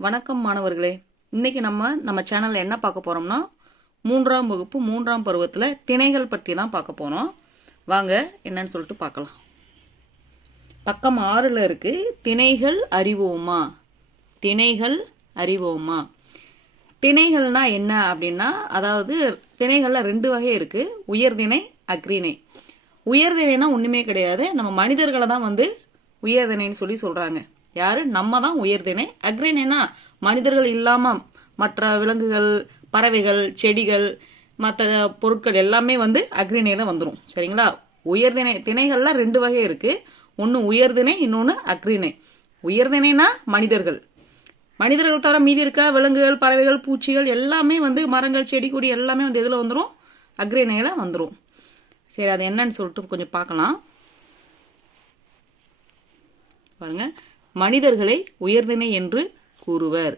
வணக்கம் மாணவர்களே. இன்னைக்கு நம்ம சேனல்ல என்ன பார்க்க போறோம்னா 3ஆம் வகுப்பு 3ஆம் பருவத்துல திணைகள் பற்றி தான் பார்க்க போறோம். வாங்க என்னன்னு சொல்லிட்டு பார்க்கலாம். பக்கம் 6ல இருக்கு திணைகள் அறிவோமா. திணைகள் அறிவோமா. திணைகள்னா என்ன அப்படின்னா, அதாவது திணைகள்ல 2 வகை இருக்கு. உயர்திணை, அக்ரிணை. உயர்திணைனா ஒண்ணுமே கிடையாது, நம்ம மனிதர்களை தான் உயர்திணைன்னு சொல்றாங்க. யாரு? நம்ம தான் உயர்திணை. அக்ரிணைனா மனிதர்கள் இல்லாம மற்ற விலங்குகள், பறவைகள், செடிகள், மற்ற பொருட்கள் எல்லாமே அக்ரிணையில வந்துடும். சரிங்களா? உயர்திணை திணைகள்ல 2 வகை இருக்கு. ஒன்னு உயர்திணை, இன்னொன்னு அக்ரிணை. உயர்திணைனா மனிதர்கள். மனிதர்கள் தவிர மீதி இருக்க விலங்குகள், பறவைகள், பூச்சிகள் எல்லாமே மரங்கள், செடி, கொடி எல்லாமே எதுல வந்துடும்? அக்ரிணையில வந்துடும். சரி, அது என்னன்னு சொல்லிட்டு கொஞ்சம் பார்க்கலாம். பாருங்க, மனிதர்களை உயர்திணை என்று கூறுவர்.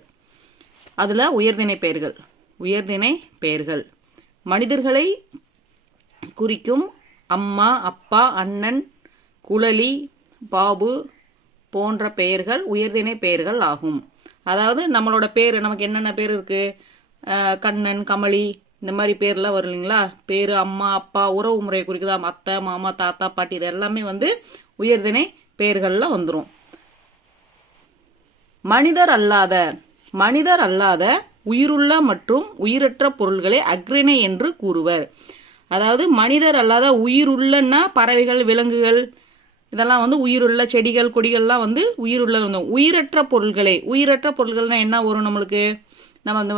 அதுல உயர்திணை பெயர்கள். உயர்திணை பெயர்கள் மனிதர்களை குறிக்கும் அம்மா, அப்பா, அண்ணன், குழலி, பாபு போன்ற பெயர்கள் உயர்திணை பெயர்கள் ஆகும். அதாவது நம்மளோட பேரு, நமக்கு என்னென்ன பேர் இருக்கு, கண்ணன், கமலி, இந்த மாதிரி பேர்லாம் வரும் இல்லைங்களா? பேரு, அம்மா, அப்பா, உறவு முறையை குறிக்குதா, அத்தை, மாமா, தாத்தா, பாட்டி, இது எல்லாமே உயர்திணை பெயர்கள்ல வந்துடும். மனிதர் அல்லாத உயிருள்ள மற்றும் உயிரற்ற பொருள்களை அக்ரிணை என்று கூறுவர். அதாவது மனிதர் அல்லாத உயிருள்ளன்னா பறவைகள், விலங்குகள், இதெல்லாம் உயிருள்ள செடிகள், கொடிகள்லாம் உயிருள்ள. உயிரற்ற பொருள்கள்னா என்ன வரும் நம்மளுக்கு? நம்ம இந்த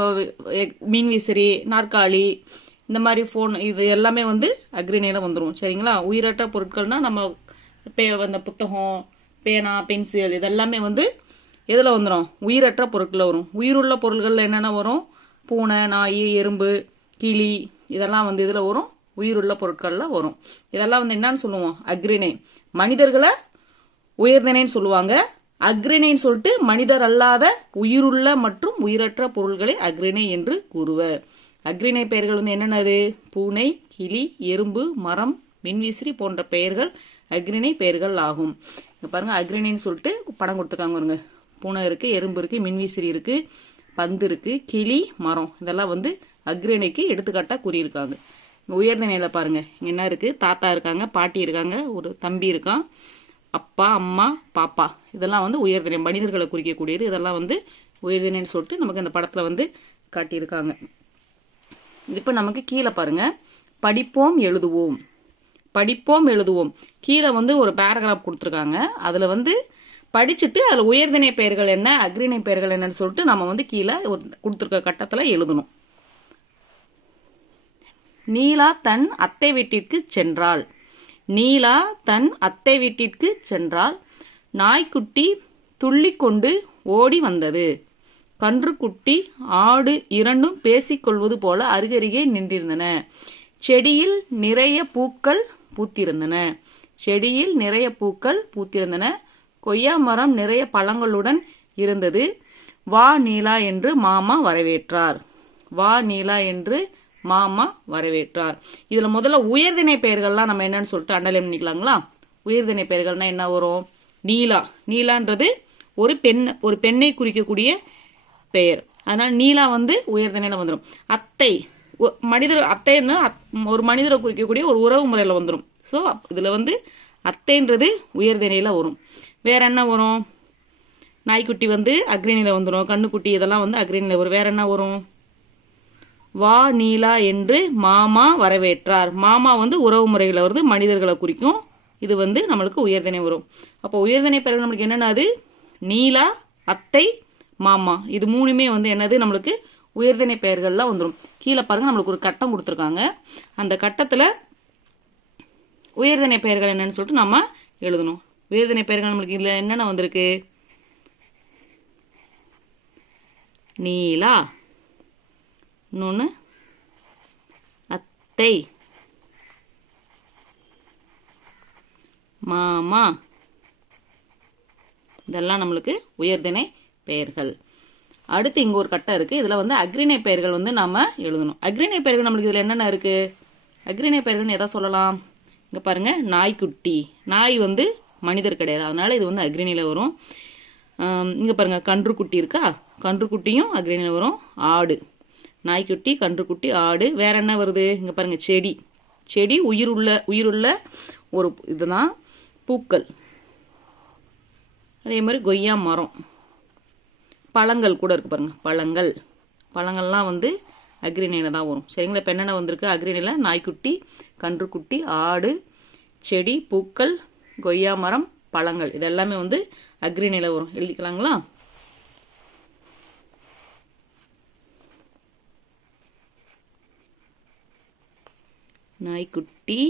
மின்விசிறி, நாற்காலி, இந்த மாதிரி போன், இது எல்லாமே அக்ரிணையில வந்துடும். சரிங்களா? உயிரற்ற பொருட்கள்னா நம்ம புத்தகம், பேனா, பென்சில், இதெல்லாமே எதுல வந்துடும்? உயிரற்ற பொருட்கள் வரும். உயிருள்ள பொருள்கள்ல என்னென்ன வரும்? பூனை, நாய், எறும்பு, கிளி, இதெல்லாம் இதுல வரும். உயிருள்ள பொருட்கள்ல வரும். இதெல்லாம் என்னன்னு சொல்லுவோம்? அக்ரிணை. மனிதர்களை உயர்திணைன்னு சொல்லுவாங்க. அக்ரிணைன்னு சொல்லிட்டு மனிதர் அல்லாத உயிருள்ள மற்றும் உயிரற்ற பொருள்களை அக்ரிணை என்று கூறுவர். அக்ரிணை பெயர்கள் என்னென்னது? பூனை, கிளி, எறும்பு, மரம், மின்விசிறி போன்ற பெயர்கள் அக்ரிணை பெயர்கள் ஆகும். இங்க பாருங்க, அக்ரிணைன்னு சொல்லிட்டு படம் கொடுத்துருக்காங்க பாருங்க. பூனை இருக்கு, எறும்பு இருக்கு, மின்விசிறி இருக்கு, பந்து இருக்கு, கிளி, மரம், இதெல்லாம் அக்ரிணைக்கு எடுத்துக்காட்டா கூறியிருக்காங்க. உயர்திணையில பாருங்க, என்ன இருக்கு? தாத்தா இருக்காங்க, பாட்டி இருக்காங்க, ஒரு தம்பி இருக்கான், அப்பா, அம்மா, பாப்பா, இதெல்லாம் உயர்திணை, மனிதர்களை குறிக்கக்கூடியது. இதெல்லாம் உயர்திணைன்னு சொல்லிட்டு நமக்கு இந்த படத்துல காட்டியிருக்காங்க. இப்ப நமக்கு கீழே பாருங்க, படிப்போம் எழுதுவோம். படிப்போம் எழுதுவோம். கீழே ஒரு பேராகிராஃப் கொடுத்துருக்காங்க. அதுல படிச்சுட்டு அதுல உயர்திணை பெயர்கள் என்ன, அக்ரிணை பெயர்கள் என்னன்னு சொல்லிட்டு நம்ம கீழே கொடுத்துருக்க கட்டத்துல எழுதணும். நீலா தன் அத்தை வீட்டிற்கு சென்றாள். நீலா தன் அத்தை வீட்டிற்கு சென்றாள். நாய்க்குட்டி துள்ளிக்கொண்டு ஓடி வந்தது. கன்றுக்குட்டி, ஆடு இரண்டும் பேசிக்கொள்வது போல அருகருகே நின்றிருந்தன. செடியில் நிறைய பூக்கள் பூத்திருந்தன. செடியில் நிறைய பூக்கள் பூத்திருந்தன. கொய்யா மரம் நிறைய பழங்களுடன் இருந்தது. வா நீலா என்று மாமா வரவேற்றார். வா நீலா என்று மாமா வரவேற்றார். இதுல முதல்ல உயர்திணை பெயர்கள்லாம் நம்ம என்னன்னு சொல்லிட்டு அண்டர்லைன் பண்ணிக்கலாங்களா? உயர்திணை பெயர்கள்னா என்ன வரும்? நீலா. நீலான்றது ஒரு பெண்ணை குறிக்கக்கூடிய பெயர். அதனால நீலா உயர்திணையில வந்துடும். அத்தை, மனிதர், அத்தைன்னு ஒரு மனிதரை குறிக்கக்கூடிய ஒரு உறவு முறையில வந்துடும். ஸோ இதுல அத்தைன்றது உயர்திணையில வரும். வேற என்ன வரும்? நாய்க்குட்டி அக்ரிணையில வந்துடும். கண்ணுக்குட்டி, இதெல்லாம் அக்ரிணையில வரும். வேற என்ன வரும்? வா நீலா என்று மாமா வரவேற்றார். மாமா உறவு முறையில வருது, மனிதர்களை குறிக்கும். இது நம்மளுக்கு உயர்திணை வரும். அப்போ உயர்திணை பெயர்கள் நம்மளுக்கு என்னென்னது? நீலா, அத்தை, மாமா, இது மூணுமே என்னது? நம்மளுக்கு உயர்திணை பெயர்கள்லாம் வந்துடும். கீழே பாருங்க, நம்மளுக்கு ஒரு கட்டம் கொடுத்துருக்காங்க. அந்த கட்டத்துல உயர்திணை பெயர்கள் என்னன்னு சொல்லிட்டு நம்ம எழுதணும். உயர்திணை பெயர்கள் நம்மளுக்கு இதுல என்னென்ன வந்திருக்கு? நீலா, இன்னொன்னு அத்தை, மாமா, இதெல்லாம் நம்மளுக்கு உயர்திணை பெயர்கள். அடுத்து இங்க ஒரு கட்டம் இருக்கு. இதுல அக்ரிணை பெயர்கள் நாம எழுதணும். அக்ரிணை பெயர்கள் நம்மளுக்கு இதுல என்னென்ன இருக்கு? அக்ரிணை பெயர்கள் எதை சொல்லலாம்? இங்க பாருங்க, நாய்க்குட்டி. நாய் மனிதர் கிடையாது, அதனால இது அக்ரிணையில வரும். இங்கே பாருங்கள் கன்றுக்குட்டி இருக்கா, கன்றுக்குட்டியும் அக்ரிணையில் வரும். ஆடு, நாய்க்குட்டி, கன்றுக்குட்டி, ஆடு. வேற என்ன வருது? இங்கே பாருங்கள் செடி, செடி உயிருள்ள ஒரு இதுதான். பூக்கள், அதே மாதிரி கொய்யா மரம். பழங்கள் கூட இருக்கு பாருங்க, பழங்கள்லாம் வந்து அக்ரிணையில் தான் வரும். சரிங்களா? இப்போ என்னென்ன வந்திருக்கு அக்ரிணையில்? நாய்க்குட்டி, கன்றுக்குட்டி, ஆடு, செடி, பூக்கள், கொய்யா மரம், பழங்கள். இது எல்லாமே வந்து அக்ரிணையில் வரும். எழுதிக்கலாங்களா? நாய்க்குட்டி,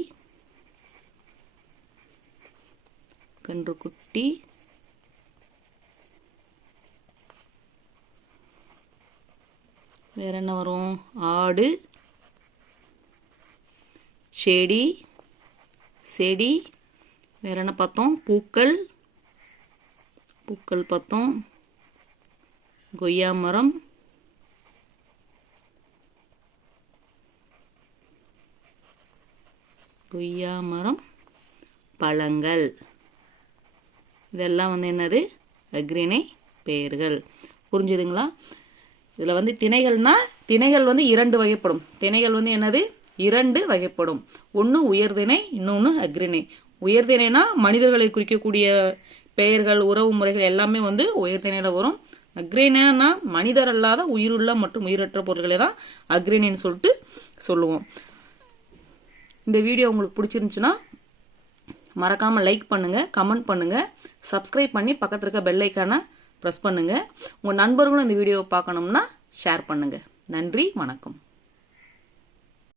கன்றுக்குட்டி, வேற என்ன வரும்? ஆடு, செடி, வேற என்ன பார்த்தோம்? பூக்கள் பார்த்தோம். கொய்யா மரம், பழங்கள். இதெல்லாம் வந்து என்னது? அக்ரிணை பெயர்கள். புரிஞ்சுதுங்களா? இதில் வந்து திணைகள் வந்து 2 வகைப்படும். திணைகள் வந்து என்னது? 2 வகைப்படும். ஒன்று உயர்திணை, இன்னொன்று அக்ரிணை. உயர்திணைனா மனிதர்களை குறிக்கக்கூடிய பெயர்கள், உறவு முறைகள் எல்லாமே வந்து உயர்திணையில் வரும். அக்ரிணைனா மனிதர் அல்லாத உயிருள்ள மற்றும் உயிரற்ற பொருட்களை தான் அக்ரிணைன்னு சொல்லிட்டு சொல்லுவோம். இந்த வீடியோ உங்களுக்கு பிடிச்சிருந்துச்சுன்னா மறக்காமல் லைக் பண்ணுங்கள், கமெண்ட் பண்ணுங்கள், சப்ஸ்கிரைப் பண்ணி பக்கத்தில் இருக்க பெல் ஐக்கானை ப்ரெஸ் பண்ணுங்கள். உங்கள் நண்பர்களும் இந்த வீடியோவை பார்க்கணும்னா ஷேர் பண்ணுங்கள். நன்றி, வணக்கம்.